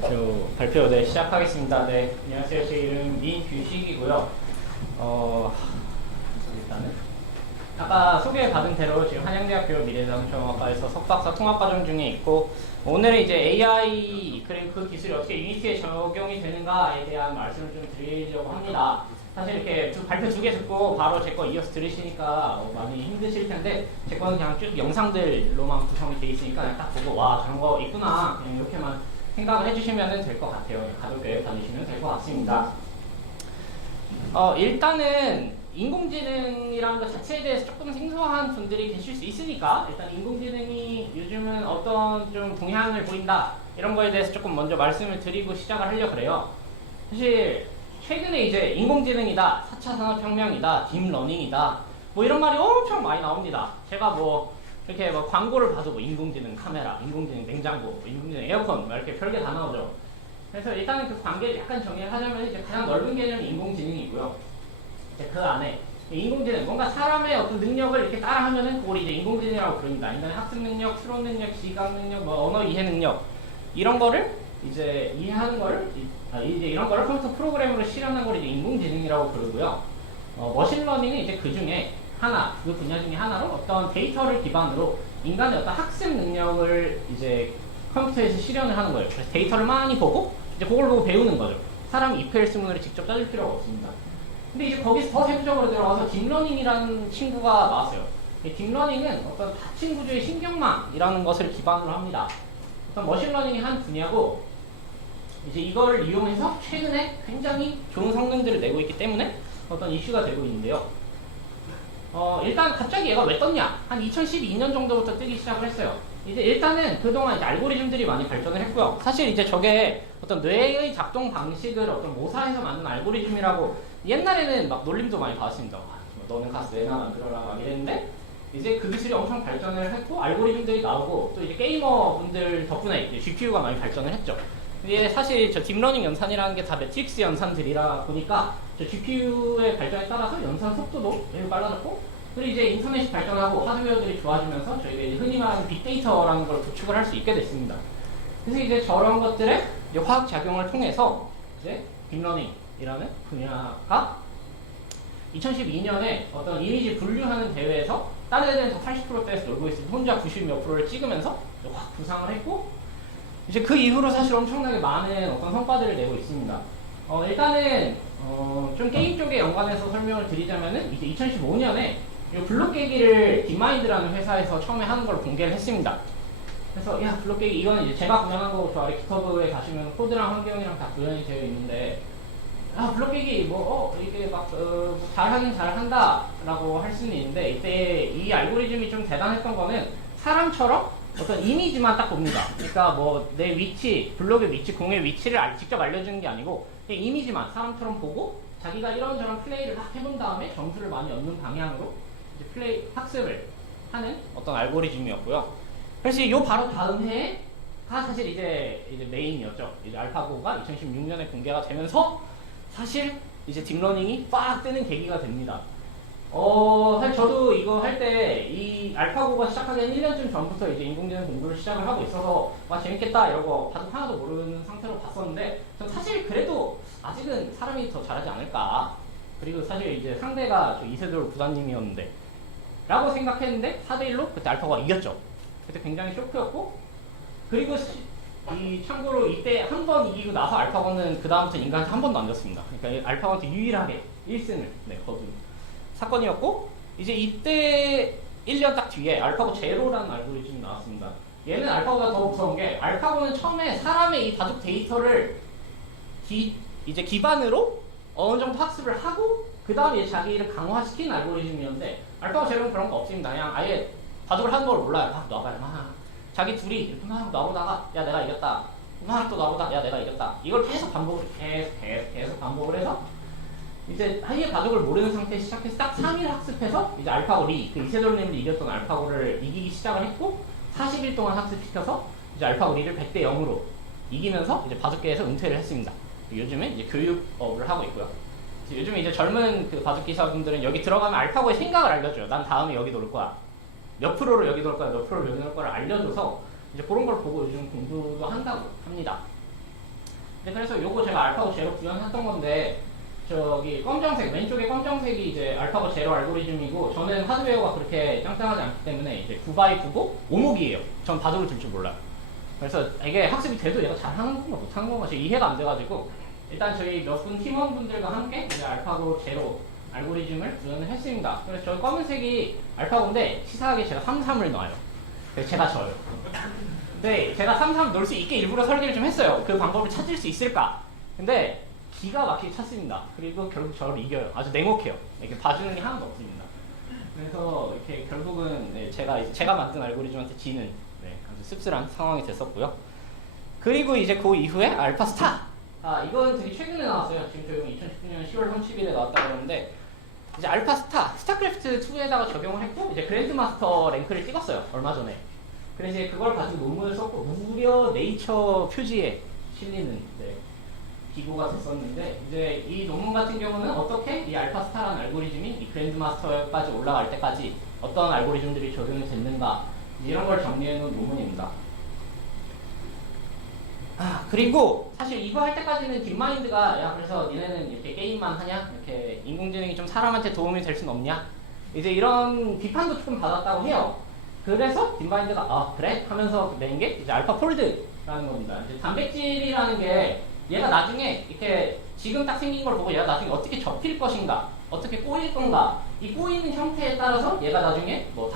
발표 네, 시작하겠습니다. 네, 안녕하세요. 제 이름 민규식이고요. 일단은 아까 소개받은 대로 지금 한양대학교 미래자동차공학과에서 석박사 통합과정 중에 있고, 오늘은 이제 AI 그리고 그 기술이 어떻게 유니티에 적용이 되는가에 대한 말씀을 좀 드리려고 합니다. 사실 이렇게 발표 두 개 듣고 바로 제 거 이어서 들으시니까 많이 힘드실 텐데, 제 거는 그냥 쭉 영상들로만 구성이 돼 있으니까 그냥 딱 보고 와, 저런 거 있구나, 그냥 이렇게만 생각을 해주시면 될 것 같아요. 가볍게 다니시면 될 것 같습니다. 일단은 인공지능이라는 것 자체에 대해서 조금 생소한 분들이 계실 수 있으니까, 일단 인공지능이 요즘은 어떤 좀 동향을 보인다, 이런 거에 대해서 조금 먼저 말씀을 드리고 시작을 하려고 그래요. 사실 최근에 이제 인공지능이다, 4차 산업혁명이다, 딥러닝이다, 뭐 이런 말이 엄청 많이 나옵니다. 제가 뭐 이렇게 뭐 광고를 봐도 뭐 인공지능 카메라, 인공지능 냉장고, 뭐 인공지능 에어컨, 뭐 이렇게 별게 다 나오죠. 그래서 일단은 그 관계를 약간 정리를 하자면, 이제 가장 넓은 개념이 인공지능이고요. 이제 그 안에 인공지능, 뭔가 사람의 어떤 능력을 이렇게 따라하면은 그걸 이제 인공지능이라고 부릅니다. 인간의 학습 능력, 추론 능력, 지각 능력, 뭐 언어 이해 능력, 이런 거를 이제 이해하는 거를 이제 이런 거를 컴퓨터 프로그램으로 실현한 걸 이제 인공지능이라고 부르고요. 머신러닝은 이제 그 중에 하나, 그 분야 중에 하나로 어떤 데이터를 기반으로 인간의 어떤 학습 능력을 이제 컴퓨터에서 실현을 하는 거예요. 그래서 데이터를 많이 보고 이제 그걸 보고 배우는 거죠. 사람이 if else 문을 직접 짜줄 필요가 없습니다. 근데 이제 거기서 더 세부적으로 들어가서 딥러닝이라는 친구가 나왔어요. 딥러닝은 어떤 닫힌 구조의 신경망이라는 것을 기반으로 합니다. 어떤 머신러닝의 한 분야고, 이제 이걸 이용해서 최근에 굉장히 좋은 성능들을 내고 있기 때문에 어떤 이슈가 되고 있는데요. 일단 갑자기 얘가 왜 떴냐? 한 2012년 정도부터 뜨기 시작을 했어요. 이제 일단은 그동안 이제 알고리즘들이 많이 발전을 했고요. 사실 이제 저게 어떤 뇌의 작동 방식을 어떤 모사해서 만든 알고리즘이라고 옛날에는 막 놀림도 많이 받았습니다. 너는 가서 뇌나 만들어라 막 이랬는데, 이제 그 기술이 엄청 발전을 했고 알고리즘들이 나오고, 또 이제 게이머 분들 덕분에 이제 GPU가 많이 발전을 했죠. 이게 사실 저 딥러닝 연산이라는 게 다 매트릭스 연산들이라 보니까 저 GPU의 발전에 따라서 연산 속도도 매우 빨라졌고, 그리고 이제 인터넷이 발전하고 하드웨어들이 좋아지면서 저희가 이제 흔히 말하는 빅데이터라는 걸 구축을 할 수 있게 됐습니다. 그래서 이제 저런 것들의 이제 화학 작용을 통해서 이제 딥러닝이라는 분야가 2012년에 어떤 이미지 분류하는 대회에서 다른 애들은 다 80%대에서 놀고 있을 때 혼자 90 몇 프로를 찍으면서 확 부상을 했고, 이제 그 이후로 사실 엄청나게 많은 어떤 성과들을 내고 있습니다. 일단은 좀 게임 쪽에 연관해서 설명을 드리자면은, 이제 2015년에 이 블록 깨기를 딥마인드라는 회사에서 처음에 하는 걸 공개를 했습니다. 그래서 야, 블록 깨기 이거는 이제 제가 구현한 거고, 저 아래 기터브에 가시면 코드랑 환경이랑 다 구현이 되어 있는데, 블록 깨기 이게 막 잘하긴 잘한다라고 할 수는 있는데, 이때 이 알고리즘이 좀 대단했던 거는 사람처럼 어떤 이미지만 딱 봅니다. 그러니까 뭐 내 위치, 블록의 위치, 공의 위치를 직접 알려주는 게 아니고 그냥 이미지만 사람처럼 보고 자기가 이런저런 플레이를 막 해본 다음에 점수를 많이 얻는 방향으로 이제 플레이 학습을 하는 어떤 알고리즘이었고요. 그래서 이 바로 다음 해가 사실 이제 메인이었죠. 이제 알파고가 2016년에 공개가 되면서 사실 이제 딥러닝이 빡 뜨는 계기가 됩니다. 사실 저도 이거 할 때 이 알파고가 시작하기 한 1년쯤 전부터 이제 인공지능 공부를 시작을 하고 있어서 와, 재밌겠다 이러고 바둑 하나도 모르는 상태로 봤었는데, 전 사실 그래도 아직은 사람이 더 잘하지 않을까, 그리고 사실 이제 상대가 저 이세돌 부단님이었는데 라고 생각했는데 4대1로 그때 알파고가 이겼죠. 그때 굉장히 쇼크였고, 그리고 참고로 이때 한 번 이기고 나서 알파고는 그 다음부터 인간한테 한 번도 안 졌습니다. 그러니까 알파고한테 유일하게 1승을 거둔 사건이었고, 이제 이때 1년 딱 뒤에 알파고 제로라는 알고리즘이 나왔습니다. 얘는 알파고가 더 무서운 게, 알파고는 처음에 사람의 이 바둑 데이터를 이제 기반으로 어느 정도 학습을 하고 그 다음에 자기를 강화시킨 알고리즘이었는데, 알파고 제로는 그런 거 없습니다. 그냥 아예 바둑을 하는 걸 몰라요. 막 놔봐요. 자기 둘이 이렇게 막 놔보다가 야, 내가 이겼다, 막 또 놔보다 야, 내가 이겼다, 이걸 계속 반복을 계속 반복을 해서 이제 아예 바둑을 모르는 상태에서 시작해서 딱 3일 학습해서 이제 알파고 그 이세돌님을 이겼던 알파고를 이기기 시작을 했고, 40일 동안 학습시켜서 이제 알파고 를 100대 0으로 이기면서 이제 바둑계에서 은퇴를 했습니다. 요즘에 이제 교육업을 하고 있고요. 요즘에 이제 젊은 그 바둑 기사분들은 여기 들어가면 알파고의 생각을 알려줘요. 난 다음에 여기 놓을 거야, 몇 프로로 여기 놓을 거야, 몇 프로로 여기 놓을 거를 알려줘서 이제 그런 걸 보고 요즘 공부도 한다고 합니다. 네, 그래서 요거 제가 알파고 제로 구현했던 건데 저기 검정색 왼쪽에 검정색이 이제 알파고 제로 알고리즘이고 저는 하드웨어가 그렇게 짱짱하지 않기 때문에 이제 9x9고 오목이에요. 전 바둑을 둘 줄 몰라요. 그래서 이게 학습이 돼도 얘가 잘하는 건가 못하는 건가 지금 이해가 안 돼가지고 일단 저희 몇 분 팀원분들과 함께 이제 알파고 제로 알고리즘을 구현을 했습니다. 그래서 저 검은색이 알파고인데 치사하게 제가 3-3을 놔요. 그래서 제가 져요. 근데 제가 3-3 넣을 수 있게 일부러 설계를 좀 했어요. 그 방법을 찾을 수 있을까? 근데 기가 막히게 찾습니다. 그리고 결국 저를 이겨요. 아주 냉혹해요. 이렇게 봐주는 게 하나도 없습니다. 그래서 이렇게 결국은 네, 제가 만든 알고리즘한테 지는 네, 아주 씁쓸한 상황이 됐었고요. 그리고 이제 그 이후에 알파스타. 이건 되게 최근에 나왔어요. 지금 저희 2019년 10월 30일에 나왔다고 그러는데 이제 알파스타, 스타크래프트 2에다가 적용을 했고 이제 그랜드마스터 랭크를 찍었어요. 얼마 전에. 그래서 이제 그걸 가지고 논문을 썼고 무려 네이처 표지에 실리는 네, 기고가 됐었는데 이제 이 논문 같은 경우는 어떻게 이 알파스타라는 알고리즘이 이 그랜드마스터까지 올라갈 때까지 어떤 알고리즘들이 적용이 됐는가 이런 걸 정리해 놓은 논문입니다. 그리고 사실 이거 할 때까지는 딥마인드가 야 그래서 니네는 이렇게 게임만 하냐? 이렇게 인공지능이 좀 사람한테 도움이 될 순 없냐? 이제 이런 비판도 조금 받았다고 해요. 그래서 딥마인드가 그래? 하면서 낸 게 이제 알파폴드라는 겁니다. 이제 단백질이라는 게 얘가 나중에 이렇게 지금 딱 생긴 걸 보고 얘가 나중에 어떻게 접힐 것인가, 어떻게 꼬일 건가, 이 꼬이는 형태에 따라서 얘가 나중에 뭐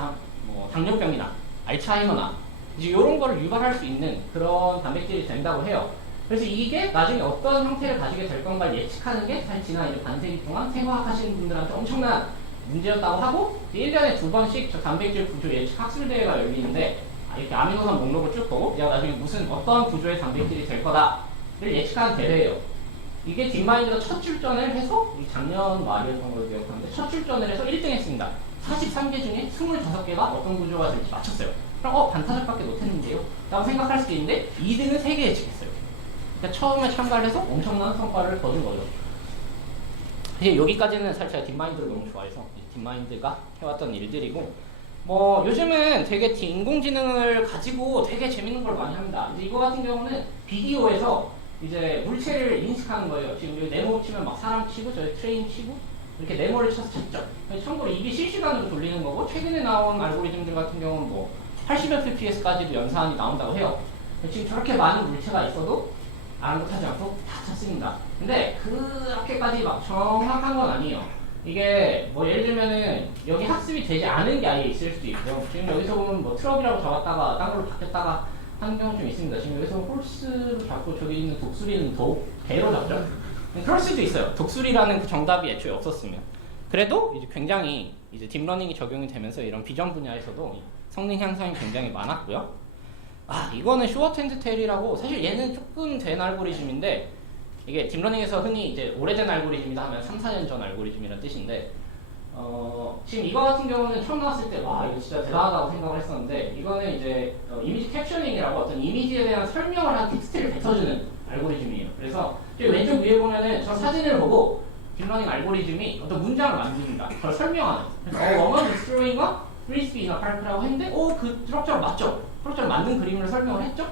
당뇨병이나 알츠하이머나 이제 이런 거를 유발할 수 있는 그런 단백질이 된다고 해요. 그래서 이게 나중에 어떤 형태를 가지게 될 건가를 예측하는 게 사실 지난 이제 반세기 동안 생화학 하시는 분들한테 엄청난 문제였다고 하고 1년에 2번씩 저 단백질 구조 예측 학술대회가 열리는데 이렇게 아미노산 목록을 쭉 보고 얘가 나중에 무슨 어떤 구조의 단백질이 될 거다를 예측하는 대회예요. 이게 딥마인드가 첫 출전을 해서 작년 말이었던 걸로 기억하는데 첫 출전을 해서 1등 했습니다. 43개 중에 25개가 어떤 구조가 될지 맞췄어요. 그럼 반타작밖에 못했는데요? 라고 생각할 수도 있는데 2등은 3개 예측했어요. 그러니까 처음에 참가를 해서 엄청난 성과를 거둔 거죠. 이제 여기까지는 사실 제가 딥마인드를 너무 좋아해서 딥마인드가 해왔던 일들이고 뭐 요즘은 되게 인공지능을 가지고 되게 재밌는 걸 많이 합니다. 이제 이거 같은 경우는 비디오에서 이제 물체를 인식하는 거예요. 지금 여기 네모 치면 막 사람 치고 저기 트레인 치고 이렇게 네모를 쳐서 찾죠. 참고로 이게 실시간으로 돌리는 거고 최근에 나온 알고리즘들 같은 경우는 뭐 80fps까지도 연산이 나온다고 해요. 지금 저렇게 많은 물체가 있어도 아랑곳하지 않고 다 찾습니다. 근데 그렇게까지 막 정확한 건 아니에요. 이게 뭐 예를 들면은 여기 학습이 되지 않은 게 아예 있을 수도 있고요. 지금 여기서 보면 뭐 트럭이라고 적었다가 딴 걸로 바뀌었다가 하는 경우 좀 있습니다. 지금 여기서 홀스로 잡고 저기 있는 독수리는 더욱 개로 잡죠. 그럴 수도 있어요. 독수리라는 그 정답이 애초에 없었으면. 그래도 이제 굉장히 이제 딥러닝이 적용이 되면서 이런 비전 분야에서도 성능 향상이 굉장히 많았고요. 이거는 쇼어트 앤드 텔이라고 사실 얘는 조금 된 알고리즘인데 이게 딥러닝에서 흔히 이제 오래된 알고리즘이다 하면 3-4년 전 알고리즘이라는 뜻인데 지금 이거 같은 경우는 처음 나왔을 때 이거 진짜 대단하다고 생각을 했었는데 이거는 이제 이미지 캡셔닝이라고 어떤 이미지에 대한 설명을 한 텍스트를 뱉어주는 알고리즘이에요. 그래서 왼쪽 위에 보면은 저 사진을 보고 딥러닝 알고리즘이 어떤 문장을 만듭니다. 그걸 설명하는. 그래서 woman is throwing a frisbee in a park라고 했는데 그 트럭처럼 맞죠? 트럭처럼 만든 그림을 설명을 했죠?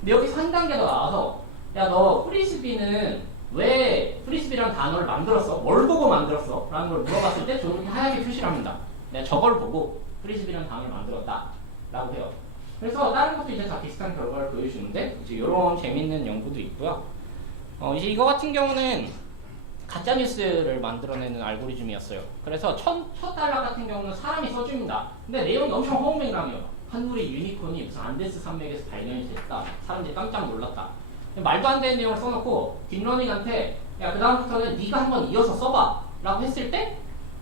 근데 여기서 한 단계 더 나와서 야 너 프리스비는 왜 프리스비라는 단어를 만들었어? 뭘 보고 만들었어? 라는 걸 물어봤을 때 저렇게 하얗게 표시를 합니다. 내가 저걸 보고 프리스비라는 단어를 만들었다 라고 해요. 그래서 다른 것도 이제 다 비슷한 결과를 보여주는데 이제 이런 재밌는 연구도 있고요. 이제 이거 같은 경우는 가짜뉴스를 만들어내는 알고리즘이었어요. 그래서 첫 달러 같은 경우는 사람이 써줍니다. 근데 내용이 엄청 허무맹랑해요. 한누리 유니콘이 무슨 안데스 산맥에서 발견이 됐다. 사람들이 깜짝 놀랐다. 말도 안 되는 내용을 써놓고 딥러닝한테 야 그 다음부터는 네가 한번 이어서 써봐 라고 했을 때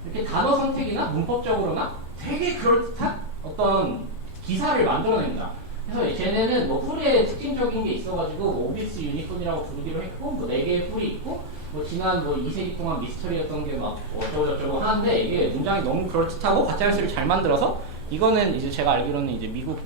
이렇게 단어 선택이나 문법적으로나 되게 그럴듯한 어떤 기사를 만들어냅니다. 그래서 쟤네는 뭐 풀에 특징적인 게 있어가지고 오비스 유니콘이라고 부르기로 했고 뭐 4개의 풀이 있고 뭐 지난 뭐 2세기 동안 미스터리였던 게 막 어쩌고저쩌고 하는데 이게 문장이 너무 그럴듯하고 가짜뉴스를 잘 만들어서 이거는 이제 제가 알기로는 이제 미국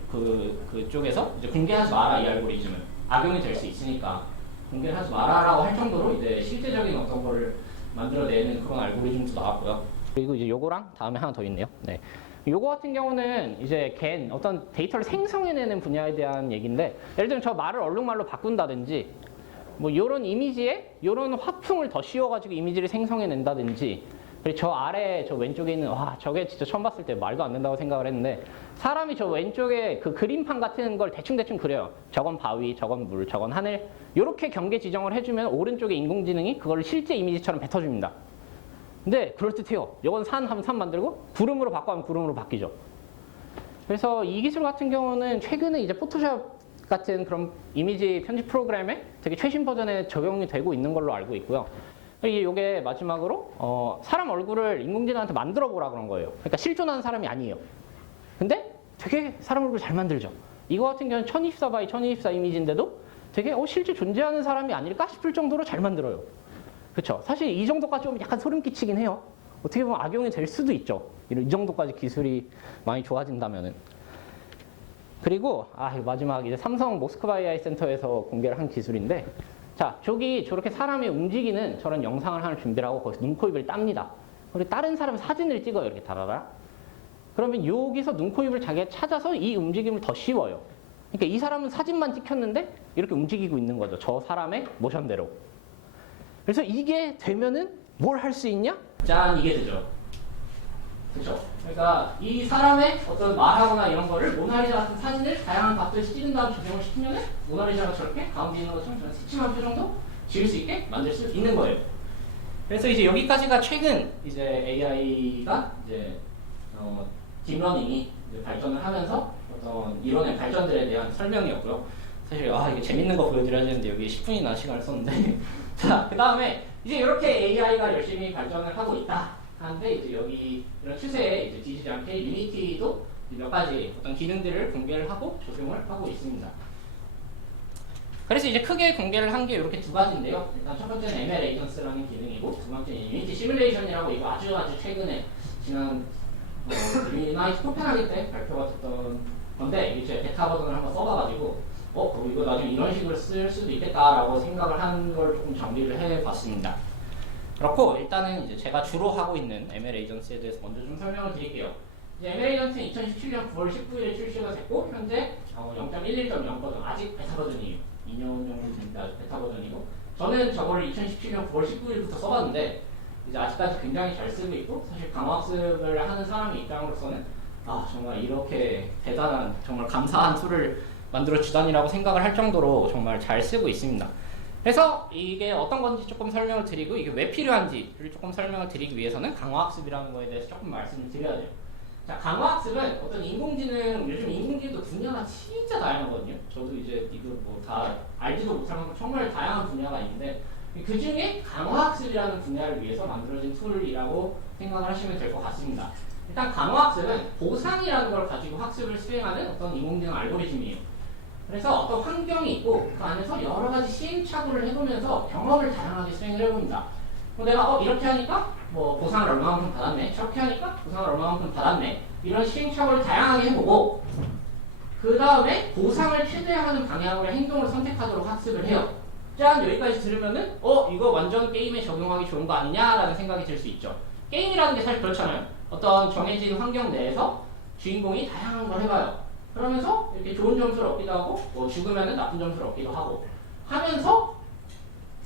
그쪽에서 이제 공개하지 마라 이 알고리즘은 악용이 될 수 있으니까 공개를 하지 마라라고 할 정도로 이제 실제적인 어떤 거를 만들어내는 그런 알고리즘도 나왔고요. 그리고 이제 요거랑 다음에 하나 더 있네요. 네. 요거 같은 경우는 이제 어떤 데이터를 생성해내는 분야에 대한 얘기인데 예를 들면 저 말을 얼룩말로 바꾼다든지 뭐 이런 이미지에 이런 화풍을 더 씌워가지고 이미지를 생성해낸다든지, 그리고 저 아래 저 왼쪽에 있는 와 저게 진짜 처음 봤을 때 말도 안 된다고 생각을 했는데, 사람이 저 왼쪽에 그 그림판 같은 걸 대충 그려요. 저건 바위, 저건 물, 저건 하늘, 이렇게 경계 지정을 해주면 오른쪽에 인공지능이 그걸 실제 이미지처럼 뱉어줍니다. 근데 그럴듯해요. 이건 산 하면 산 만들고 구름으로 바꿔하면 구름으로 바뀌죠. 그래서 이 기술 같은 경우는 최근에 이제 포토샵 같은 그런 이미지 편집 프로그램에 되게 최신 버전에 적용이 되고 있는 걸로 알고 있고요. 이게 마지막으로 사람 얼굴을 인공지능한테 만들어 보라 그런 거예요. 그러니까 실존하는 사람이 아니에요. 근데 되게 사람 얼굴 잘 만들죠. 이거 같은 경우는 1024 by 1024 이미지인데도 되게 실제 존재하는 사람이 아닐까 싶을 정도로 잘 만들어요. 그렇죠? 사실 이 정도까지 좀 약간 소름 끼치긴 해요. 어떻게 보면 악용이 될 수도 있죠. 이 정도까지 기술이 많이 좋아진다면은. 그리고 마지막 이제 삼성 모스크바 AI 센터에서 공개를 한 기술인데, 자, 저기 저렇게 사람이 움직이는 저런 영상을 하나 준비를 하고 거기서 눈, 코, 입을 땁니다. 그리고 다른 사람 사진을 찍어요. 이렇게 달아라. 그러면 여기서 눈, 코, 입을 자기가 찾아서 이 움직임을 더 씌워요. 그러니까 이 사람은 사진만 찍혔는데 이렇게 움직이고 있는 거죠. 저 사람의 모션대로. 그래서 이게 되면은 뭘 할 수 있냐? 짠, 이게 되죠. 그렇죠? 그러니까 이 사람의 어떤 말하거나 이런 거를 모나리자 같은 사진을 다양한 각도에서 찍은 다음 조정을 시키면은 모나리자가 저렇게 가운데 있는 것처럼 저런 새침한 표정도 지을 수 있게 만들 수 있는 거예요. 그래서 이제 여기까지가 최근 이제 AI가 이제 딥러닝이 이제 발전을 하면서 어떤 이론의 발전들에 대한 설명이었고요. 사실 이게 재밌는 거 보여드려야 되는데 여기 10분이나 시간을 썼는데 자, 그 다음에 이제 이렇게 AI가 열심히 발전을 하고 있다 하는데, 이제 여기 이런 추세에 이제 뒤지지 않게 유니티도 몇 가지 어떤 기능들을 공개를 하고 적용을 하고 있습니다. 그래서 이제 크게 공개를 한 게 이렇게 두 가지인데요. 일단 첫 번째는 ML 에이전스라는 기능이고, 두 번째는 유니티 시뮬레이션이라고, 이거 아주 최근에 지난 유나이트 코펜하겐 때 발표가 됐던 건데, 이제 베타 버전을 한번 써봐가지고 그럼 이거 나중에 이런 식으로 쓸 수도 있겠다라고 생각을 한 걸 조금 정리를 해봤습니다. 그렇고 일단은 이제 제가 주로 하고 있는 ML 에이전스에 대해서 먼저 좀 설명을 드릴게요. 이제 ML 에이전스는 2017년 9월 19일에 출시가 됐고, 현재 0.11.0 버전, 아직 베타 버전이에요. 2년 정도 됩니다. 베타 버전이고, 저는 저거를 2017년 9월 19일부터 써봤는데 이제 아직까지 굉장히 잘 쓰고 있고, 사실 강화학습을 하는 사람의 입장으로서는 정말 이렇게 대단한, 정말 감사한 툴을 만들어 주다니라고 생각을 할 정도로 정말 잘 쓰고 있습니다. 그래서 이게 어떤 건지 조금 설명을 드리고, 이게 왜 필요한지를 조금 설명을 드리기 위해서는 강화학습이라는 거에 대해서 조금 말씀을 드려야 돼요. 자, 강화학습은 어떤 인공지능, 요즘 인공지능도 분야가 진짜 다양하거든요. 저도 이제 이거 뭐 다 알지도 못할 만큼 정말 다양한 분야가 있는데, 그 중에 강화학습이라는 분야를 위해서 만들어진 툴이라고 생각을 하시면 될 것 같습니다. 일단 강화학습은 보상이라는 걸 가지고 학습을 수행하는 어떤 인공지능 알고리즘이에요. 그래서 어떤 환경이 있고 그 안에서 여러 가지 시행착오를 해보면서 경험을 다양하게 수행을 해봅니다. 내가 이렇게 하니까 뭐 보상을 얼마만큼 받았네, 저렇게 하니까 보상을 얼마만큼 받았네, 이런 시행착오를 다양하게 해보고, 그 다음에 보상을 최대화하는 방향으로 행동을 선택하도록 학습을 해요. 짠, 여기까지 들으면은 이거 완전 게임에 적용하기 좋은 거 아니냐라는 생각이 들 수 있죠. 게임이라는 게 사실 그렇잖아요. 어떤 정해진 환경 내에서 주인공이 다양한 걸 해봐요. 그러면서 이렇게 좋은 점수를 얻기도 하고, 죽으면은 나쁜 점수를 얻기도 하고 하면서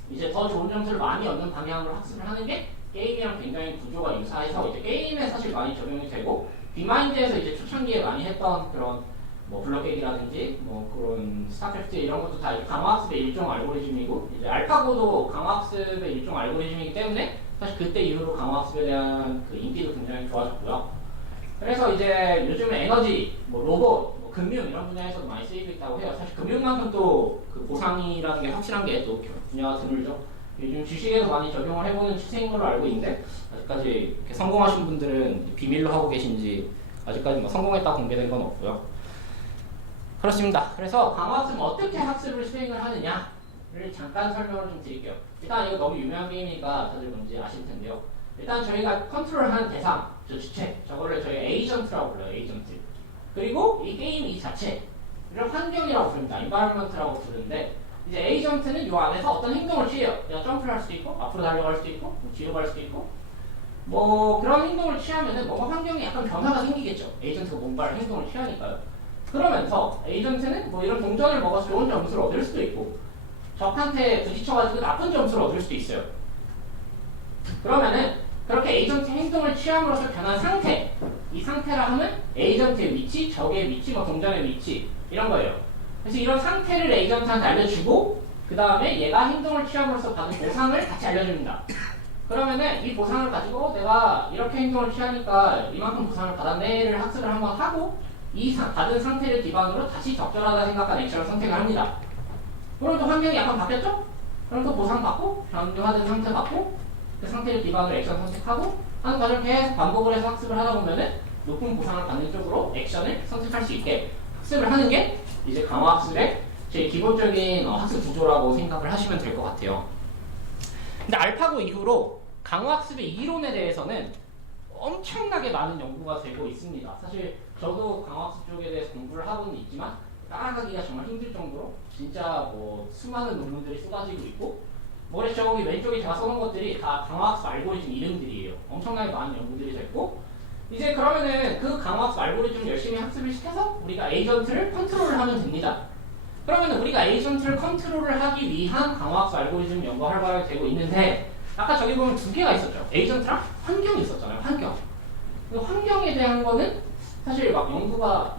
이제 더 좋은 점수를 많이 얻는 방향으로 학습을 하는 게 게임이랑 굉장히 구조가 유사해서 이제 게임에 사실 많이 적용이 되고, 비마인드에서 이제 초창기에 많이 했던 그런 뭐 블록객이라든지 뭐 그런 스타크래프트 이런 것도 다 강화학습의 일종 알고리즘이고, 이제 알파고도 강화학습의 일종 알고리즘이기 때문에 사실 그때 이후로 강화학습에 대한 그 인기도 굉장히 좋아졌고요. 그래서 이제 요즘은 에너지, 뭐 로봇, 뭐 금융 이런 분야에서도 많이 쓰이고 있다고 해요. 사실 금융만큼 또 그 보상이라는 게 확실한 게 또 분야가 드물죠. 요즘 주식에도 많이 적용을 해보는 추세인 걸로 알고 있는데, 아직까지 이렇게 성공하신 분들은 비밀로 하고 계신지 아직까지 뭐 성공했다 공개된 건 없고요. 그렇습니다. 그래서 강화학습은 어떻게 학습을 수행을 하느냐를 잠깐 설명을 좀 드릴게요. 일단 이거 너무 유명한 게임이니까 다들 뭔지 아실 텐데요. 일단 저희가 컨트롤하는 대상, 저 주체, 저거를 저희가 에이전트라고 불러요. 에이전트. 그리고 이 게임 이 자체를 환경이라고 부릅니다. environment라고 부르는데, 이제 에이전트는 이 안에서 어떤 행동을 취해요. 내가 점프를 할 수도 있고, 앞으로 달려갈 수도 있고, 뭐 뒤로 갈 수도 있고, 뭐 그런 행동을 취하면은 뭔가 환경에 약간 변화가 생기겠죠. 에이전트가 뭔가 행동을 취하니까요. 그러면서 에이전트는 뭐 이런 동전을 먹어서 좋은 점수를 얻을 수도 있고, 적한테 부딪혀가지고 나쁜 점수를 얻을 수도 있어요. 그러면은 그렇게 에이전트 행동을 취함으로써 변한 상태, 이 상태라 하면 에이전트의 위치, 적의 위치, 뭐 동전의 위치 이런 거예요. 그래서 이런 상태를 에이전트한테 알려주고 그 다음에 얘가 행동을 취함으로써 받은 보상을 같이 알려줍니다. 그러면은 이 보상을 가지고 내가 이렇게 행동을 취하니까 이만큼 보상을 받았네를 학습을 한번 하고 이 받은 상태를 기반으로 다시 적절하다 생각한 액션을 선택을 합니다. 그럼 또 환경이 약간 바뀌었죠? 그럼 또 보상 받고 변경하는 상태 받고 그 상태를 기반으로 액션 선택하고 하는 과정을 계속 반복을 해서 학습을 하다 보면은 높은 보상을 받는 쪽으로 액션을 선택할 수 있게 학습을 하는 게 이제 강화학습의 제일 기본적인 학습 구조라고 생각을 하시면 될 것 같아요. 근데 알파고 이후로 강화학습의 이론에 대해서는 엄청나게 많은 연구가 되고 있습니다. 사실 저도 강화학습 쪽에 대해서 공부를 하고는 있지만 따라가기가 정말 힘들 정도로 진짜 뭐 수많은 논문들이 쏟아지고 있고 뭐래 저기 왼쪽에 제가 써놓은 것들이 다 강화학습 알고리즘 이름들이에요. 엄청나게 많은 연구들이 됐고 이제 그러면은 그 강화학습 알고리즘을 열심히 학습을 시켜서 우리가 에이전트를 컨트롤을 하면 됩니다. 그러면 우리가 에이전트를 컨트롤을 하기 위한 강화학습 알고리즘 연구가 활발하게 되고 있는데 아까 저기 보면 두 개가 있었죠. 에이전트랑 환경이 있었잖아요. 환경. 그 환경에 대한 거는 사실 막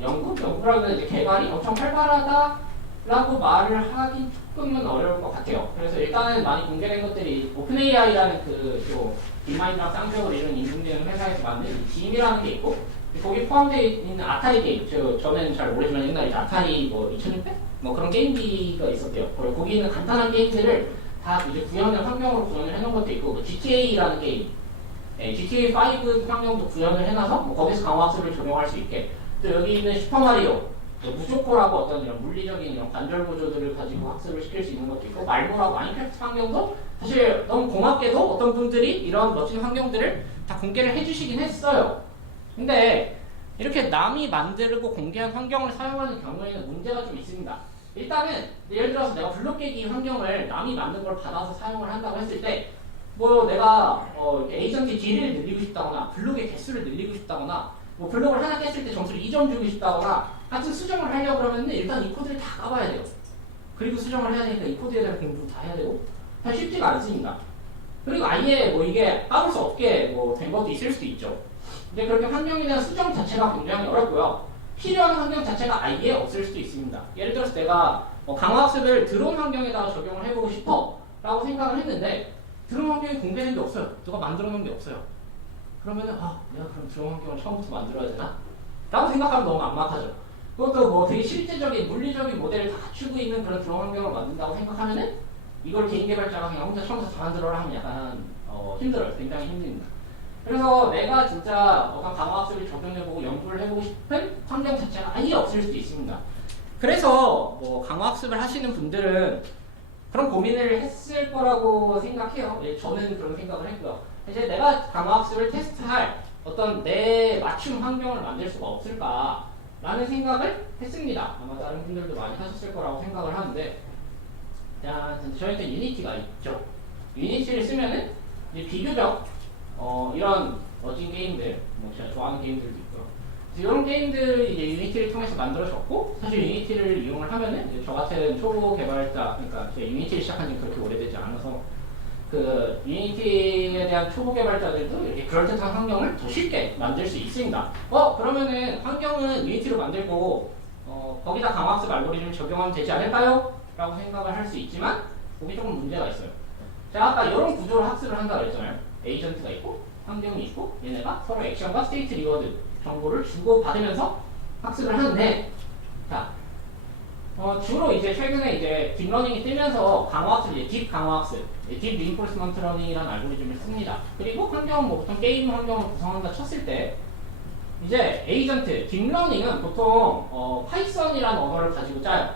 연구라는 이제 개발이 엄청 활발하다라고 말을 하기 조금은 어려울 것 같아요. 그래서 일단은 많이 공개된 것들이 오픈AI라는 그 딥마인드랑 쌍벽을 이룬 인공지능 회사에서 만든 빔이라는 게 있고 거기 포함되어 있는 아타리 게임, 저는 잘 모르지만 옛날에 아타리 뭐 2600? 뭐 그런 게임기가 있었대요. 그리고 거기 있는 간단한 게임들을 다 이제 구현을 환경으로 구현을 해놓은 것도 있고 뭐 GTA라는 게임, GTA 5 환경도 구현을 해놔서 뭐 거기서 강화학습을 적용할 수 있게 또 여기 있는 슈퍼마리오, 무조코라고 어떤 이런 물리적인 이런 관절 구조들을 가지고 학습을 시킬 수 있는 것도 있고 말모라고 마인크래프트 환경도 사실 너무 고맙게도 어떤 분들이 이런 멋진 환경들을 다 공개를 해주시긴 했어요. 근데 이렇게 남이 만들고 공개한 환경을 사용하는 경우에는 문제가 좀 있습니다. 일단은 예를 들어서 내가 블록 깨기 환경을 남이 만든 걸 받아서 사용을 한다고 했을 때 뭐 내가 에이전트 길이를 늘리고 싶다거나 블록의 개수를 늘리고 싶다거나 뭐 블록을 하나 깼을 때 점수를 2점 주고 싶다거나 같은 수정을 하려고 그러면 일단 이 코드를 다 까봐야 돼요. 그리고 수정을 해야 되니까 이 코드에 대한 공부 다 해야 되고 사실 쉽지가 않습니다. 그리고 아예 뭐 이게 까볼 수 없게 뭐 된 것도 있을 수도 있죠. 근데 그렇게 환경에 대한 수정 자체가 굉장히 어렵고요. 필요한 환경 자체가 아예 없을 수도 있습니다. 예를 들어서 내가 강화학습을 드론 환경에다가 적용을 해보고 싶어 라고 생각을 했는데 드론 환경이 공개된 게 없어요. 누가 만들어 놓은 게 없어요. 그러면은 내가 그럼 드론 환경을 처음부터 만들어야 되나? 라고 생각하면 너무 막막하죠. 그것도 뭐 되게 실제적인 물리적인 모델을 다 갖추고 있는 그런 드론 환경을 만든다고 생각하면은 이걸 개인 개발자가 그냥 혼자 처음부터 다 만들어라 하면 약간 힘들어요. 굉장히 힘듭니다. 그래서 내가 진짜 어떤 강화학습을 적용해보고 연구를 해보고 싶은 환경 자체가 아예 없을 수도 있습니다. 그래서 뭐 강화학습을 하시는 분들은 그런 고민을 했을 거라고 생각해요. 저는 그런 생각을 했고요. 이제 내가 강화학습을 테스트할 어떤 내 맞춤 환경을 만들 수가 없을까라는 생각을 했습니다. 아마 다른 분들도 많이 하셨을 거라고 생각을 하는데 저희한테 유니티가 있죠. 유니티를 쓰면은 이제 비교적 이런 멋진 게임들, 뭐 제가 좋아하는 게임들도 있고요. 이런 게임들이 이제 유니티를 통해서 만들어졌고, 사실 유니티를 이용을 하면은 저 같은 초보 개발자, 그러니까 제가 유니티를 시작한 지 그렇게 오래되지 않아서 그 유니티에 대한 초보 개발자들도 이렇게 그럴듯한 환경을 더 쉽게 만들 수 있습니다. 그러면은 환경은 유니티로 만들고 거기다 강화학습 알고리즘을 적용하면 되지 않을까요? 라고 생각을 할 수 있지만 거기 조금 문제가 있어요. 제가 아까 이런 구조로 학습을 한다고 그랬잖아요. 에이전트가 있고 환경이 있고 얘네가 서로 액션과 스테이트 리워드 정보를 주고받으면서 학습을 하는데 자 주로 이제 최근에 이제 딥러닝이 뜨면서 강화학습, 딥 강화학습, 딥 리인포스먼트 러닝이라는 알고리즘을 씁니다. 그리고 환경은 뭐 보통 게임 환경을 구성한다 쳤을 때 이제 에이전트, 딥러닝은 보통 파이썬이라는 언어를 가지고 짜요.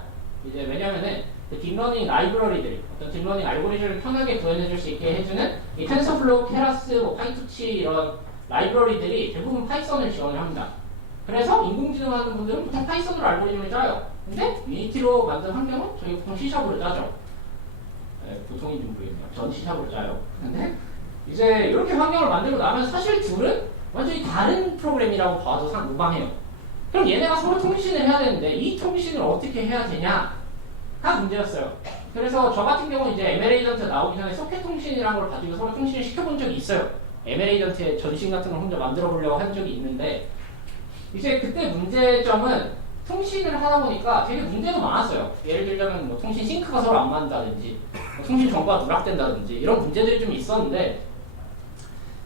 이제 왜냐면은 그 딥러닝 라이브러리들, 어떤 딥러닝 알고리즘을 편하게 구현해줄 수 있게 해주는 이 텐서플로우, 케라스, 뭐 파이투치 이런 라이브러리들이 대부분 파이썬을 지원을 합니다. 그래서 인공지능 하는 분들은 보통 파이썬으로 알고리즘을 짜요. 근데 유니티로 만든 환경은 저희 보통 C샵으로 짜죠. 보통인지 모르겠네요. 전 C샵으로 짜요. 근데 이제 이렇게 환경을 만들고 나면 사실 둘은 완전히 다른 프로그램이라고 봐도 무방해요. 그럼 얘네가 서로 통신을 해야 되는데 이 통신을 어떻게 해야 되냐가 문제였어요. 그래서 저 같은 경우는 이제 ML 에이전트 나오기 전에 소켓 통신이라는 걸 가지고 서로 통신을 시켜본 적이 있어요. ML 에이전트의 전신 같은 걸 혼자 만들어 보려고 한 적이 있는데, 이제 그때 문제점은 통신을 하다 보니까 되게 문제도 많았어요. 예를 들자면 뭐 통신 싱크가 서로 안 맞는다든지, 뭐 통신 정보가 누락된다든지 이런 문제들이 좀 있었는데,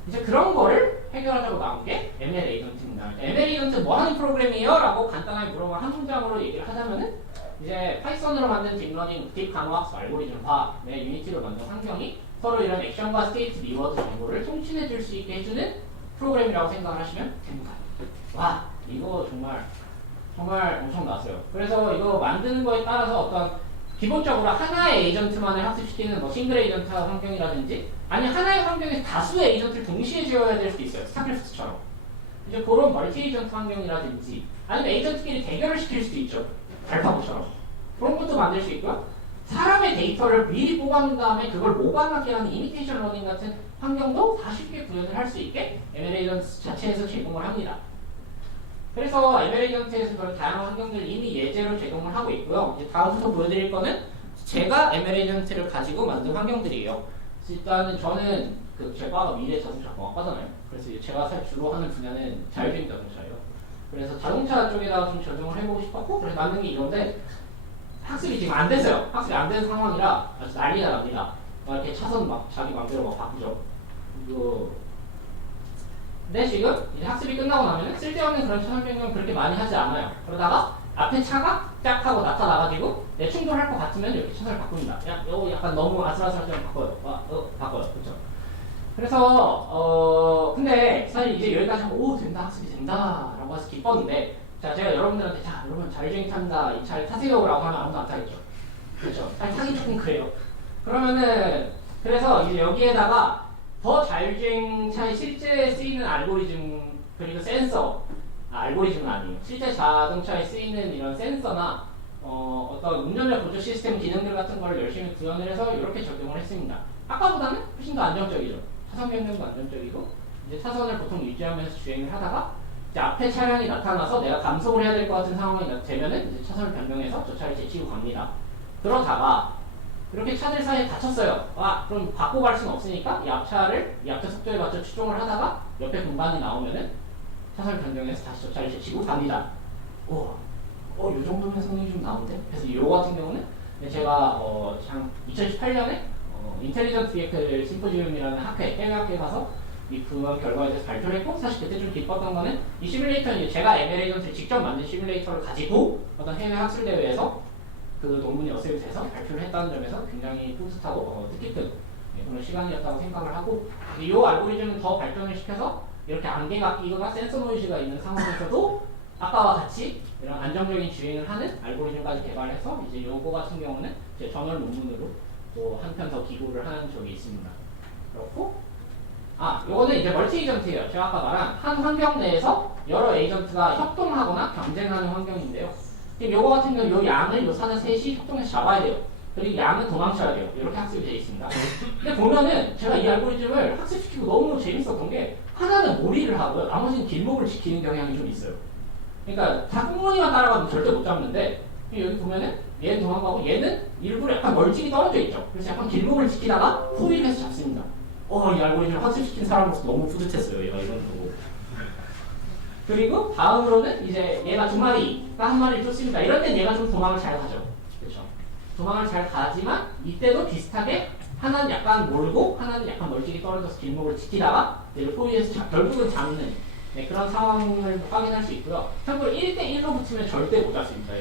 이제 그런 거를 해결하자고 나온 게 ML 에이전트입니다. ML 에이전트 뭐 하는 프로그램이에요? 라고 간단하게 물어보면 한 문장으로 얘기를 하자면은, 이제 파이썬으로 만든 딥러닝, 딥 간호학습 알고리즘과 유니티로 만든 환경이 서로 이런 액션과 스테이트 리워드 정보를 통신해 줄 수 있게 해주는 프로그램이라고 생각을 하시면 됩니다. 와, 이거 정말 엄청났어요. 그래서 이거 만드는 거에 따라서 어떤 기본적으로 하나의 에이전트만을 학습시키는 뭐 싱글 에이전트 환경이라든지, 아니 하나의 환경에 다수의 에이전트를 동시에 지어야 될 수도 있어요. 스타크래프트처럼. 이제 그런 멀티 에이전트 환경이라든지, 아니면 에이전트끼리 대결을 시킬 수도 있죠. 알파고처럼. 그런 것도 만들 수 있고요. 사람의 데이터를 미리 뽑아놓은 다음에 그걸 모방하게 하는 이미테이션 러닝 같은 환경도 다 쉽게 구현을 할 수 있게 ML 에이전트 자체에서 제공을 합니다. 그래서 ML 에이전트에서 그런 다양한 환경들 이미 예제로 제공을 하고 있고요. 이제 다음부터 보여드릴 거는 제가 ML 에이전트를 가지고 만든 환경들이에요. 일단은 저는 제 과가 미래 자동차공학과잖아요. 그래서 제가 주로 하는 분야는 자율주행 자동차예요. 그래서 자동차 쪽에다가 좀 적용을 해보고 싶었고, 그래서 만든 게 이건데, 학습이 지금 안 됐어요. 학습이 안 된 상황이라 아주 난리가 납니다. 이렇게 차선 막 자기 맘대로 막 바꾸죠. 근데 지금 이제 학습이 끝나고 나면은 쓸데없는 그런 차선 변경은 그렇게 많이 하지 않아요. 그러다가 앞에 차가 쫙 하고 나타나가지고 내 충돌할 것 같으면 이렇게 차선을 바꿉니다. 이거 약간 너무 아슬아슬하면 바꿔요. 바꿔요. 그렇죠? 그래서 근데 사실 이제 여기까지 하고 오 된다, 학습이 된다 라고 해서 기뻤는데, 자 제가 여러분들한테 자 여러분 자율주행 탄다, 이 차를 타세요 라고 하면 아무도 안 타겠죠. 그렇죠? 잘 타긴 조금 그래요. 그러면은 그래서 이제 여기에다가 더 자율주행 차에 실제 쓰이는 알고리즘, 그리고 센서, 알고리즘은 아니에요. 실제 자동차에 쓰이는 이런 센서나 어떤 운전자 보조 시스템 기능들 같은 걸 열심히 구현을 해서 이렇게 적용을 했습니다. 아까보다는 훨씬 더 안정적이죠. 차선 변경도 안정적이고, 이제 차선을 보통 유지하면서 주행을 하다가 이제 앞에 차량이 나타나서 내가 감속을 해야 될 것 같은 상황이 되면은 이제 차선을 변경해서 저 차를 제치고 갑니다. 그러다가 이렇게 차들 사이에 닫혔어요. 그럼 바꿔 갈 수는 없으니까 이 앞차 속도에 맞춰 추종을 하다가 옆에 공간이 나오면은 차선을 변경해서 다시 저 차를 제치고 갑니다. 요 정도면 성능이 좀 나은데? 그래서 이거 같은 경우는 제가 2018년에 인텔리전트 비에클 심포지움이라는 해외 학회에 가서 그런 결과에 대해서 발표를 했고, 사실 그때 좀 기뻤던 거는 이 시뮬레이터는 제가 ML 에이전트를 직접 만든 시뮬레이터를 가지고 어떤 해외 학술 대회에서 그 논문이 어세이 돼서 발표를 했다는 점에서 굉장히 뿌듯하고 뜻깊은 그런 시간이었다고 생각을 하고, 이 알고리즘은 더 발전을 시켜서 이렇게 안개가 끼거나 센서 노이즈가 있는 상황에서도 아까와 같이 이런 안정적인 주행을 하는 알고리즘까지 개발해서 이제 요거 같은 경우는 제 저널 논문으로 또 한 편 더 기고를 한 적이 있습니다. 그렇고, 요거는 이제 멀티 에이전트예요. 제가 아까 말한 한 환경 내에서 여러 에이전트가 협동하거나 경쟁하는 환경인데요. 지금 요거 같은 경우 요 양을 요 사는 셋이 협동해서 잡아야 돼요. 그리고 양은 도망쳐야 돼요. 이렇게 학습이 되어 있습니다. 근데 보면은 제가 이 알고리즘을 학습시키고 너무 재밌었던 게, 하나는 몰이를 하고요. 나머지는 길목을 지키는 경향이 좀 있어요. 그러니까 다 꽁무니만 따라가면 절대 못 잡는데, 여기 보면은 얘는 도망가고 얘는 일부러 약간 멀찍이 떨어져 있죠. 그래서 약간 길목을 지키다가 호위해서 잡습니다. 이 알고리즘을 학습시킨 사람으로서 너무 뿌듯했어요. 얘가 이런 거고. 그리고 다음으로는 이제 얘가 두 마리가 한 마리를 쫓습니다. 이럴 땐 얘가 좀 도망을 잘 가죠. 그렇죠? 도망을 잘 가지만 이때도 비슷하게 하나는 약간 몰고 하나는 약간 멀찍이 떨어져서 길목을 지키다가 얘를 포위해서 결국은 잡는 그런 상황을 확인할 수 있고요. 참고로 1대1로 붙으면 절대 못 잡습니다.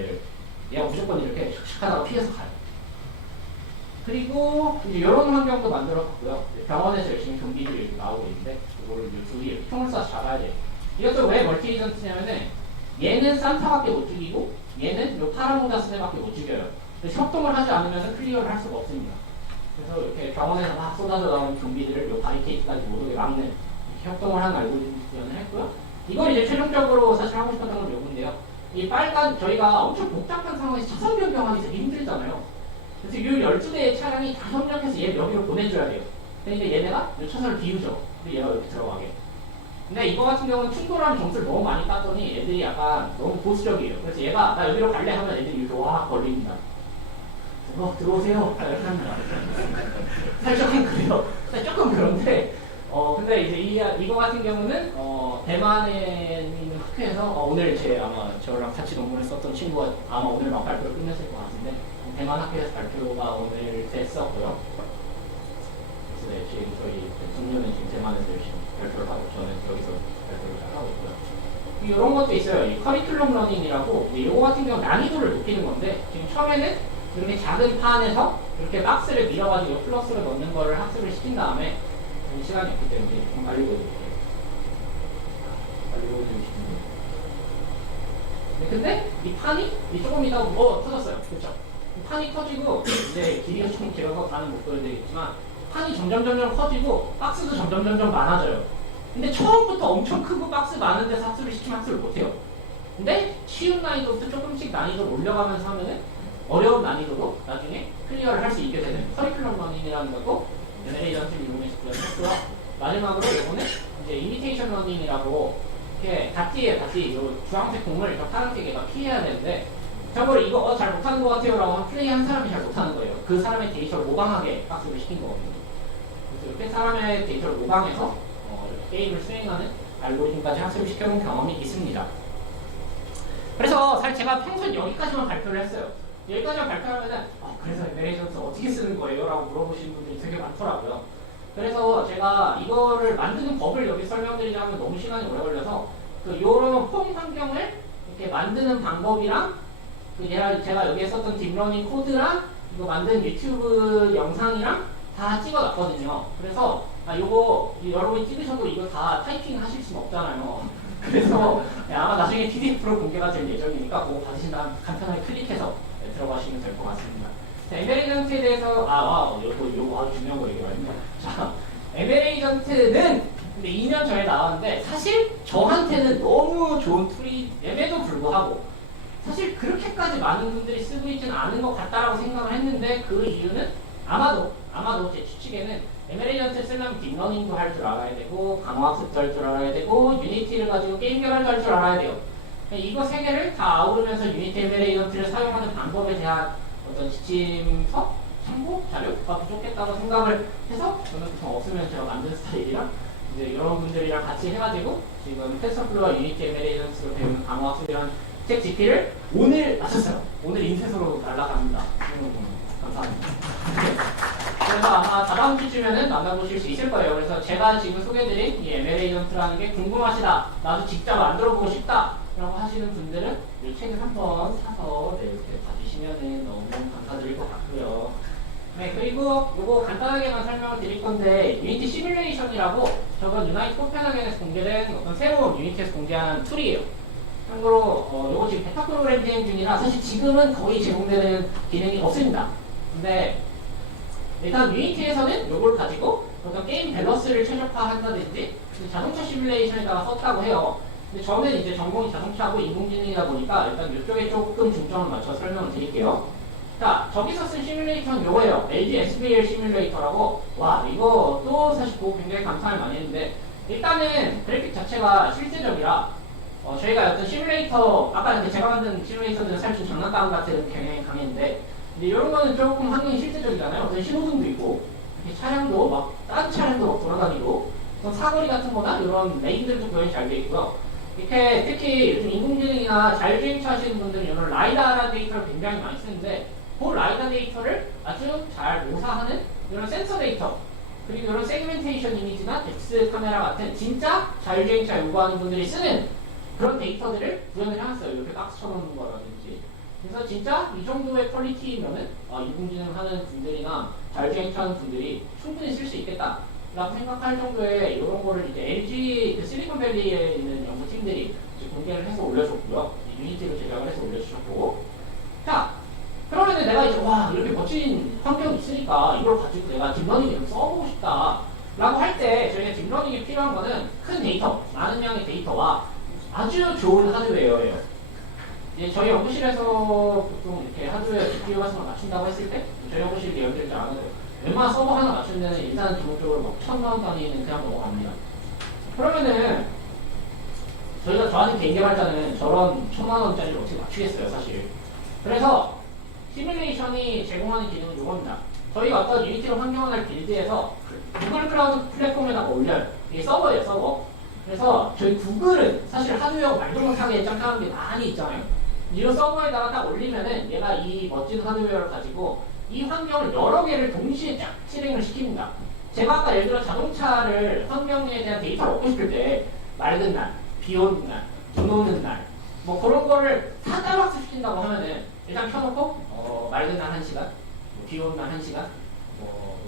얘가 무조건 이렇게 샥샥 하다가 피해서 가요. 그리고 이제 이런 환경도 만들어봤고요. 병원에서 열심히 경비들이 이렇게 나오고 있는데, 이거를 둘이 이렇게 총을 쏴서 잡아야 돼요. 이것도 왜 멀티 에이전트냐면은 얘는 산타밖에 못 죽이고 얘는 요 파라모다스네밖에 못 죽여요. 그래서 협동을 하지 않으면 클리어를 할 수가 없습니다. 그래서 이렇게 병원에서 막 쏟아져 나오는 좀비들을 요 바리케이트까지 못 오게 막는 이렇게 협동을 하는 알고리즘 구현을 했고요. 이걸 이제 최종적으로 사실 하고 싶었던 건 요건데요. 이 빨간, 저희가 엄청 복잡한 상황에서 차선 변경하기 되게 힘들잖아요. 그래서 이 12대의 차량이 다 협력해서 얘 여기로 보내줘야 돼요. 근데 얘네가 이 차선을 비우죠. 근데 얘가 이렇게 들어가게. 근데 이거 같은 경우는 충돌하는 점수를 너무 많이 땄더니 애들이 약간 너무 보수적이에요. 그래서 얘가 나 여기로 갈래 하면 애들이 이렇게 와 걸립니다. 들어오세요. 이렇게 합니다. 사실 조금 그래요. 사실 조금 그런데, 근데 이제 이거 같은 경우는, 대만에 있는 학교에서, 오늘 아마 저랑 같이 논문을 썼던 친구가 아마 오늘 막 발표를 끝냈을 것 같은데, 대만 학교에서 발표가 오늘 됐었고요. 그래서 네, 지금 저희 동료는 지금 대만에서 열심히 발표를 하고, 저는 여기서 발표를 잘 하고 있고요. 이런 것도 있어요. 이 커리큘럼 러닝이라고, 이거 같은 경우는 난이도를 높이는 건데, 지금 처음에는 이렇게 작은 판에서 이렇게 박스를 밀어가지고 플러스로 넣는 거를 학습을 시킨 다음에, 시간이 없기 때문에 좀 빨리 보여드릴게요. 빨리 보여드리시면. 네, 근데 이 판이 조금 이따 터졌어요. 그렇죠? 판이 커지고 이제 길이가 조금 길어서 다는 못 보여드리겠지만 판이 점점 커지고 박스도 점점 많아져요. 근데 처음부터 엄청 크고 박스 많은 데서 학습을 시키면 학습을 못해요. 근데 쉬운 난이도부터 조금씩 난이도를 올려가면서 하면은 어려운 난이도로 나중에 클리어를 할 수 있게 되는 커리큘럼 러닝이라는 거고, 제너레이션을 이용해서 구현했고요. 마지막으로 이거는 이제 이미테이션 러닝이라고, 이렇게 다띠 요 주황색 공을 저 파란색 애가 피해야 되는데, 참고로 이거 잘 못하는 것 같아요 라고 플레이한 사람이 잘 못하는 거예요. 그 사람의 데이터를 모방하게 학습을 시킨 거거든요. 그래서 이렇게 사람의 데이터를 모방해서 이렇게 게임을 수행하는 알고리즘까지 학습을 시켜본 경험이 있습니다. 그래서 사실 제가 평소에 여기까지만 발표를 했어요. 여기까지만 발표하면은 그래서 에메레이전스 어떻게 쓰는 거예요? 라고 물어보시는 분들이 되게 많더라고요. 그래서 제가 이거를 만드는 법을 여기 설명드리자면 너무 시간이 오래 걸려서 요런 폼 환경을 이렇게 만드는 방법이랑 제가 여기에 썼던 딥러닝 코드랑 이거 만든 유튜브 영상이랑 다 찍어놨거든요. 그래서 요거 여러분이 찍으셔도 이거 다 타이핑 하실 수는 없잖아요. 그래서 아마 나중에 PDF로 공개가 될 예정이니까 그거 받으신 다음 간편하게 클릭해서 들어가시면 될 것 같습니다. 에메레이전트에 대해서 요거 아주 중요한 거 얘기하거든요. 자, 에메레이전트는 근데 2년 전에 나왔는데 사실 저한테는 너무 좋은 툴임에도 불구하고 사실 그렇게까지 많은 분들이 쓰고 있지는 않은 것 같다라고 생각을 했는데, 그 이유는 아마도 제 추측에는 에메레이전트 쓰려면 딥러닝도 할 줄 알아야 되고 강화학습도 할 줄 알아야 되고 유니티를 가지고 게임 개발도 할 줄 알아야 돼요. 이거 세 개를 다 아우르면서 유니티 에메레이전트를 사용하는 방법에 대한 어떤 지침서, 참고 자료가 부족했다고 생각을 해서 저는 좀 없으면 제가 만든 스타일이랑 이제 여러분들이랑 같이 해가지고 지금 테스터플로와 유니티 에메레이전트로 배우는 강화학습이라는 책 GP를 오늘 마쳤어요. 오늘 인쇄소로 날라갑니다. 감사합니다. 그래서 아마 다다음 주쯤에는 만나보실 수 있을 거예요. 그래서 제가 지금 소개드린 이 에메레이전트라는 게 궁금하시다, 나도 직접 만들어보고 싶다 라고 하시는 분들은 이 책을 한번 사서 이렇게 봐주시면 너무 감사드릴 것 같고요. 네, 그리고 이거 간단하게만 설명을 드릴 건데, 유니티 시뮬레이션이라고 저번 유나이트 코펜하겐에서 공개된 어떤 새로운 유니티에서 공개한 툴이에요. 참고로 이거 지금 베타 프로그램 진행 중이라 사실 지금은 거의 제공되는 기능이 없습니다. 근데 일단 유니티에서는 이걸 가지고 어떤 게임 밸런스를 최적화한다든지 자동차 시뮬레이션에다가 썼다고 해요. 근데 저는 이제 전공이 자동차하고 인공지능이다 보니까 일단 이쪽에 조금 중점을 맞춰 설명을 드릴게요. 자, 저기서 쓴 시뮬레이터는 이거예요. LG SVL 시뮬레이터라고. 와, 이것도 사실 보고 굉장히 감탄을 많이 했는데, 일단은 그래픽 자체가 실제적이라 저희가 어떤 시뮬레이터, 아까 근데 제가 만든 시뮬레이터들은 사실 좀 장난감 같은 경향이 강했는데, 근데 이런 거는 조금 환경이 실제적이잖아요. 어떤 신호등도 있고, 이렇게 차량도 막, 다른 차량도 막 돌아다니고, 사거리 같은 거나 이런 레인들도 구현이 잘 돼 있고요. 이렇게 특히 요즘 인공지능이나 자율주행차 하시는 분들은 이런 라이다라는 데이터를 굉장히 많이 쓰는데, 그 라이다 데이터를 아주 잘 모사하는 이런 센서 데이터, 그리고 이런 세그멘테이션 이미지나 덱스 카메라 같은 진짜 자율주행차 요구하는 분들이 쓰는 그런 데이터들을 구현을 해놨어요. 이렇게 박스 쳐놓는 거라든지. 그래서 진짜 이 정도의 퀄리티면은 인공지능 하는 분들이나 자율주행차 하는 분들이 충분히 쓸 수 있겠다 라고 생각할 정도의 이런 거를 이제 LG 실리콘밸리에 있는 연구팀들이 공개를 해서 올려줬고요. 유니티로 제작을 해서 올려주셨고, 자, 그러면은 내가 이제 이렇게 멋진 환경이 있으니까 이걸 가지고 내가 딥러닝을 좀 써보고 싶다 라고 할 때 저희가 딥러닝이 필요한 거는 큰 데이터, 많은 양의 데이터와 아주 좋은 하드웨어예요. 이제 저희 연구실에서 보통 이렇게 하드웨어 GPU 같은 걸 맞춘다고 했을 때, 저희 연구실이 연결되지 않아도 웬만한 서버 하나 맞추는 데는 일단 기본적으로 막 1000만 원 단위는 그냥 넘어갑니다. 그러면은 저희가 저한테 개인 개발자는 저런 1000만 원짜리를 어떻게 맞추겠어요, 사실. 그래서 시뮬레이션이 제공하는 기능은 이겁니다. 저희가 어떤 유니티로 환경을 빌드해서 구글 클라우드 플랫폼에다가 올려요. 이게 서버예요, 서버. 그래서 저희 구글은 사실 하드웨어 말도 못하게 짱짱한 게 많이 있잖아요. 이런 서버에다가 딱 올리면은 얘가 이 멋진 하드웨어를 가지고 이 환경을 여러 개를 동시에 쫙 실행을 시킵니다. 제가 아까 예를 들어 자동차를 환경에 대한 데이터를 얻고 싶을 때 맑은 날, 비 오는 날, 눈 오는 날, 뭐 그런 거를 다 따라서 시킨다고 하면은 일단 켜놓고 맑은 날 1시간, 뭐 비 오는 날 1시간,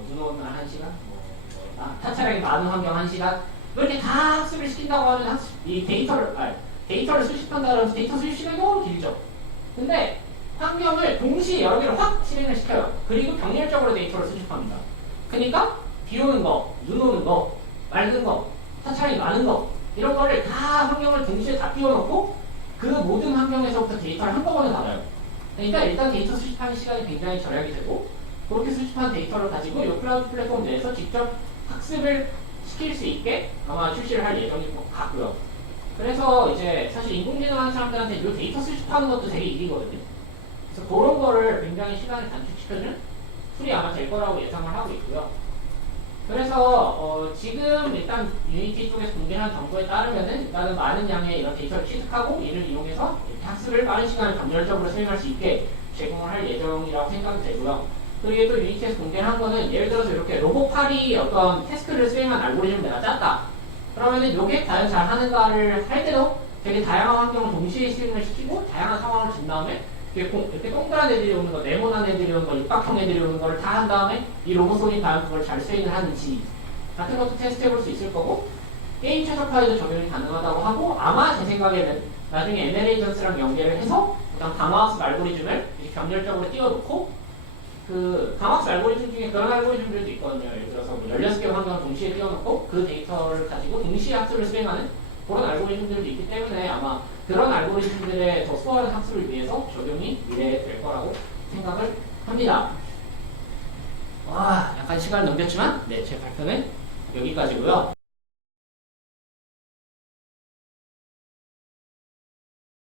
눈 오는 날 1시간, 타차량이 많은 환경 1시간 이렇게 다 학습을 시킨다고 하면 이 데이터를 수집한다고 해서 데이터 수집 시간이 너무 길죠. 근데 환경을 동시에 여러 개를 확 실행을 시켜요. 그리고 병렬적으로 데이터를 수집합니다. 그러니까 비 오는 거, 눈 오는 거, 맑은 거, 타차량이 많은 거 이런 거를 다 환경을 동시에 다 띄워놓고 그 모든 환경에서부터 데이터를 한꺼번에 받아요. 그러니까 일단 데이터 수집하는 시간이 굉장히 절약이 되고 그렇게 수집한 데이터를 가지고 이 클라우드 플랫폼 내에서 직접 학습을 시킬 수 있게 아마 출시를 할 예정인 것 같고요. 그래서 이제 사실 인공지능 하는 사람들한테 이 데이터 수집하는 것도 되게 일이거든요. 그래서 그런 거를 굉장히 시간을 단축시켜주는 툴이 아마 될 거라고 예상을 하고 있고요. 그래서 지금 일단 유니티 쪽에서 공개한 정보에 따르면은 일단은 많은 양의 이런 데이터를 취득하고 이를 이용해서 이렇게 학습을 빠른 시간에 점멸적으로 수행할 수 있게 제공을 할 예정이라고 생각이 되고요. 그리고 또 유니티에서 공개한 거는 예를 들어서 이렇게 로봇팔이 어떤 태스크를 수행한 알고리즘을 내가 짰다. 그러면은 이게 과연 잘 하는가를 할 때도 되게 다양한 환경을 동시에 실행을 시키고 다양한 상황을 준 다음에 이렇게 동그란 애들이 오는 거, 네모난 애들이 오는 거, 육각형 애들이 오는 거를 다 한 다음에 이 로봇손이 과연 그걸 잘 수행을 하는지 같은 것도 테스트 해볼 수 있을 거고 게임 최적화에도 적용이 가능하다고 하고 아마 제 생각에는 나중에 MLA전스랑 연계를 해서 어떤 강화학습 알고리즘을 병렬적으로 띄워놓고 그 강학습 알고리즘 중에 그런 알고리즘들도 있거든요. 예를 들어서 뭐 16개 환경을 동시에 띄워놓고 그 데이터를 가지고 동시에 학습을 수행하는 그런 알고리즘들도 있기 때문에 아마 그런 알고리즘들의 더 수월한 학습을 위해서 적용이 미래에 될 거라고 생각을 합니다. 와, 약간 시간을 넘겼지만 네, 제 발표는 여기까지고요.